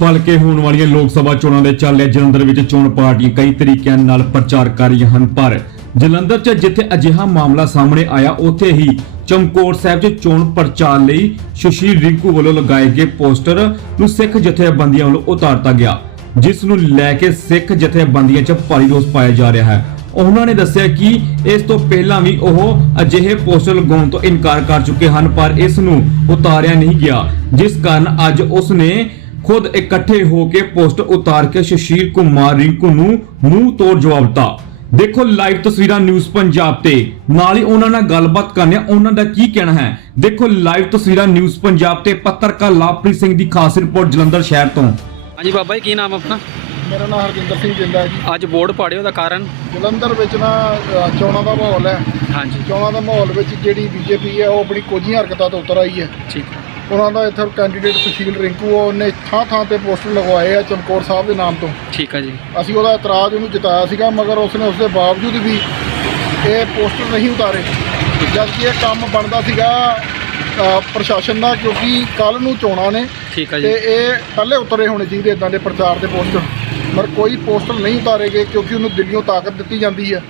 ਭਲਕੇ ਹੋਣ ਵਾਲੀਆਂ ਲੋਕ ਸਭਾ ਚੋਣਾਂ ਦੇ ਚੱਲੇ ਜਲੰਧਰ ਵਿੱਚ ਚੋਣ ਪਾਰਟੀਆਂ ਕਈ ਤਰੀਕਿਆਂ ਨਾਲ ਪ੍ਰਚਾਰ ਕਰ ਰਹੀਆਂ ਹਨ, ਪਰ ਜਲੰਧਰ 'ਚ ਜਿੱਥੇ ਅਜਿਹਾ ਮਾਮਲਾ ਸਾਹਮਣੇ ਆਇਆ, ਉੱਥੇ ਹੀ ਚਮਕੌਰ ਸਾਹਿਬ 'ਚ ਚੋਣ ਪ੍ਰਚਾਰ ਲਈ ਸੁਸ਼ੀਲ ਰਿੰਕੂ ਵੱਲੋਂ ਲਗਾਏ ਗਏ ਪੋਸਟਰ ਨੂੰ ਸਿੱਖ ਜਥੇਬੰਦੀਆਂ ਵੱਲੋਂ ਉਤਾਰਤਾ ਗਿਆ, ਜਿਸ ਨੂੰ ਲੈ ਕੇ ਸਿੱਖ ਜਥੇਬੰਦੀਆਂ 'ਚ ਭਾਰੀ ਰੋਸ ਪਾਇਆ ਜਾ ਰਿਹਾ ਹੈ। ਉਹਨਾਂ ਨੇ ਦੱਸਿਆ ਕਿ ਇਸ ਤੋਂ ਪਹਿਲਾਂ ਵੀ ਉਹ ਅਜਿਹੇ ਪੋਸਟਰ ਲਗਾਉਣ ਤੋਂ ਇਨਕਾਰ ਕਰ ਚੁੱਕੇ ਹਨ, ਪਰ ਇਸ ਨੂੰ ਉਤਾਰਿਆ ਨਹੀਂ ਗਿਆ, ਜਿਸ ਕਾਰਨ ਅੱਜ ਉਸ ਨੇ ਖੁਦ ਇਕੱਠੇ ਹੋ ਕੇ ਪੋਸਟ ਉਤਾਰ ਕੇ ਸੁਸ਼ੀਲ ਕੁਮਾਰ ਰਿੰਕੂ ਨੂੰ ਮੂੰਹ ਤੋੜ ਜਵਾਬ ਦਿੱਤਾ। ਦੇਖੋ ਲਾਈਵ ਤਸਵੀਰਾਂ ਨਿਊਜ਼ ਪੰਜਾਬ ਤੇ। ਨਾਲ ਹੀ ਉਹਨਾਂ ਨਾਲ ਗੱਲਬਾਤ ਕਰਨੇ ਉਹਨਾਂ ਦਾ ਕੀ ਕਹਿਣਾ ਹੈ? ਦੇਖੋ ਲਾਈਵ ਤਸਵੀਰਾਂ ਨਿਊਜ਼ ਪੰਜਾਬ ਤੇ ਪੱਤਰਕਾਰ ਲਾਭਪ੍ਰੀਤ ਸਿੰਘ ਦੀ ਖਾਸ ਰਿਪੋਰਟ ਜਲੰਧਰ ਸ਼ਹਿਰ ਤੋਂ। ਹਾਂਜੀ ਬਾਬਾ ਜੀ ਕੀ ਨਾਮ ਆਪਣਾ? ਮੇਰਾ ਨਾਮ ਹਰਜਿੰਦਰ ਸਿੰਘ ਜਿੰਦਾ ਹੈ ਜੀ। ਅੱਜ ਬੋਰਡ ਪਾੜਿਓ ਦਾ ਕਾਰਨ? ਜਲੰਧਰ ਵਿੱਚ ਨਾ ਅ, ਚੋਣਾਂ ਦਾ ਮਾਹੌਲ ਹੈ। ਹਾਂਜੀ। ਚੋਣਾਂ ਦਾ ਮਾਹੌਲ ਵਿੱਚ ਜਿਹੜੀ ਬੀਜੇਪੀ ਹੈ ਉਹ ਆਪਣੀ ਕੋਝੀਆਂ ਹਰਕਤਾਂ ਤੋਂ ਉਤਰ ਆਈ ਹੈ। ਠੀਕ ਉਹਨਾਂ ਦਾ ਇੱਥੇ ਕੈਂਡੀਡੇਟ ਸੁਸ਼ੀਲ ਰਿੰਕੂ ਆ, ਉਹਨੇ ਥਾਂ ਥਾਂ ਤੇ ਪੋਸਟਰ ਲਗਵਾਏ ਆ ਚਮਕੌਰ ਸਾਹਿਬ ਦੇ ਨਾਮ ਤੋਂ। ਠੀਕ ਹੈ ਜੀ। ਅਸੀਂ ਉਹਦਾ ਇਤਰਾਜ਼ ਉਹਨੂੰ ਜਿਤਾਇਆ ਸੀਗਾ ਮਗਰ ਉਸਨੇ ਉਸ ਦੇ ਬਾਵਜੂਦ ਵੀ ਇਹ ਪੋਸਟਰ ਨਹੀਂ ਉਤਾਰੇ। ਜਦ ਕਿ ਇਹ ਕੰਮ ਬਣਦਾ ਸੀਗਾ ਅ, ਪ੍ਰਸ਼ਾਸਨ ਦਾ ਕਿਉਂਕਿ ਕੱਲ ਨੂੰ ਚੋਣਾਂ ਨੇ ਠੀਕ ਹੈ ਤੇ ਜੀ ਇਹ ਪਹਿਲੇ ਉਤਰੇ ਹੋਣੇ ਚਾਹੀਦੇ ਇਦਾਂ ਦੇ ਪ੍ਰਚਾਰ ਦੇ ਪੋਸਟਰ ਪਰ ਕੋਈ ਪੋਸਟਰ ਨਹੀਂ ਉਤਾਰੇ ਗਏ ਕਿਉਂਕਿ ਉਹਨੂੰ ਦਿੱਲੀੋਂ ਤਾਕਤ ਦਿੱਤੀ ਜਾਂਦੀ ਹੈ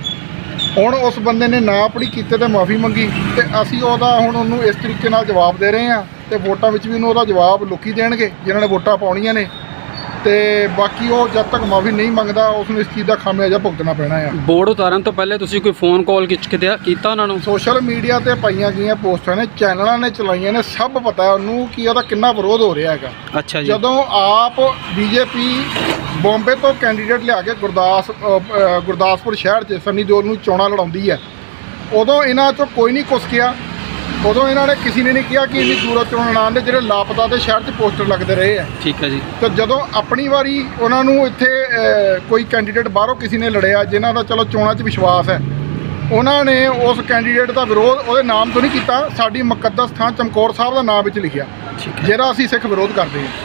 ਹੁਣ ਉਸ ਬੰਦੇ ਨੇ ਨਾ ਆਪਣੀ ਕੀਤੇ ਤੇ ਮਾਫੀ ਮੰਗੀ ਤੇ ਅਸੀਂ ਉਹਦਾ ਹੁਣ ਉਹਨੂੰ ਇਸ ਤਰੀਕੇ ਨਾਲ ਜਵਾਬ ਦੇ ਰਹੇ ਹਾਂ ਤੇ ਵੋਟਾਂ ਵਿੱਚ ਵੀ ਉਹਨੂੰ ਉਹਦਾ ਜਵਾਬ ਲੋਕੀ ਦੇਣਗੇ ਜਿਨ੍ਹਾਂ ਨੇ ਵੋਟਾਂ ਪਾਉਣੀਆਂ ਨੇ। ਤੇ ਬਾਕੀ ਉਹ ਜਦ ਤੱਕ ਮਾਫੀ ਨਹੀਂ ਮੰਗਦਾ ਉਸ ਨੂੰ ਇਸ ਚੀਜ਼ ਦਾ ਖਾਮਿਆਜਾ ਭੁਗਤਣਾ ਪੈਣਾ ਆ। ਬੋਰਡ ਉਤਾਰਨ ਤੋਂ ਪਹਿਲੇ ਤੁਸੀਂ ਕੋਈ ਫੋਨ ਕਾਲ ਕੀਤਾ ਉਹਨਾਂ ਨੂੰ? ਸੋਸ਼ਲ ਮੀਡੀਆ ਤੇ ਪਾਈਆਂ ਗਈਆਂ ਪੋਸਟਾਂ ਨੇ ਚੈਨਲਾਂ ਨੇ ਚਲਾਈਆਂ ਨੇ ਸਭ ਪਤਾ ਉਹਨੂੰ ਕਿ ਉਹਦਾ ਕਿੰਨਾ ਵਿਰੋਧ ਹੋ ਰਿਹਾ ਹੈਗਾ। ਅੱਛਾ ਜੀ। ਜਦੋਂ ਆਪ ਬੀਜੇਪੀ ਬੰਬੇ ਤੋਂ ਕੈਂਡੀਡੇਟ ਲਿਆ ਕੇ ਗੁਰਦਾਸ ਗੁਰਦਾਸਪੁਰ ਸ਼ਹਿਰ 'ਚ ਸੰਨੀ ਦਿਓਲ ਨੂੰ ਚੋਣਾਂ ਲੜਾਉਂਦੀ ਹੈ ਉਦੋਂ ਇਹਨਾਂ 'ਚੋਂ ਕੋਈ ਨਹੀਂ ਕੁਛ ਕਿਹਾ ਉਦੋਂ ਇਹਨਾਂ ਨੇ ਕਿਸੇ ਨੇ ਨਹੀਂ ਕਿਹਾ ਕਿ ਇੰਨੀ ਦੂਰੋਂ ਚੋਣ ਲੜਾਉਣ ਦੇ ਜਿਹੜੇ ਲਾਪਤਾ ਦੇ ਸ਼ਹਿਰ 'ਚ ਪੋਸਟਰ ਲੱਗਦੇ ਰਹੇ ਆ। ਠੀਕ ਹੈ ਜੀ। ਤੇ ਜਦੋਂ ਆਪਣੀ ਵਾਰੀ ਉਹਨਾਂ ਨੂੰ ਇੱਥੇ ਕੋਈ ਕੈਂਡੀਡੇਟ ਬਾਹਰੋਂ ਕਿਸੇ ਨੇ ਲੜਿਆ ਜਿਨ੍ਹਾਂ ਦਾ ਚਲੋ ਚੋਣਾਂ 'ਚ ਵਿਸ਼ਵਾਸ ਹੈ ਉਹਨਾਂ ਨੇ ਉਸ ਕੈਂਡੀਡੇਟ ਦਾ ਵਿਰੋਧ ਉਹਦੇ ਨਾਮ ਤੋਂ ਨਹੀਂ ਕੀਤਾ ਸਾਡੀ ਮੁਕੱਦਸ ਥਾਂ ਚਮਕੌਰ ਸਾਹਿਬ ਦਾ ਨਾਮ ਵਿੱਚ ਲਿਖਿਆ ਠੀਕ ਹੈ। ਜਿਹੜਾ ਅਸੀਂ ਸਿੱਖ ਵਿਰੋਧ ਕਰਦੇ ਹਾਂ।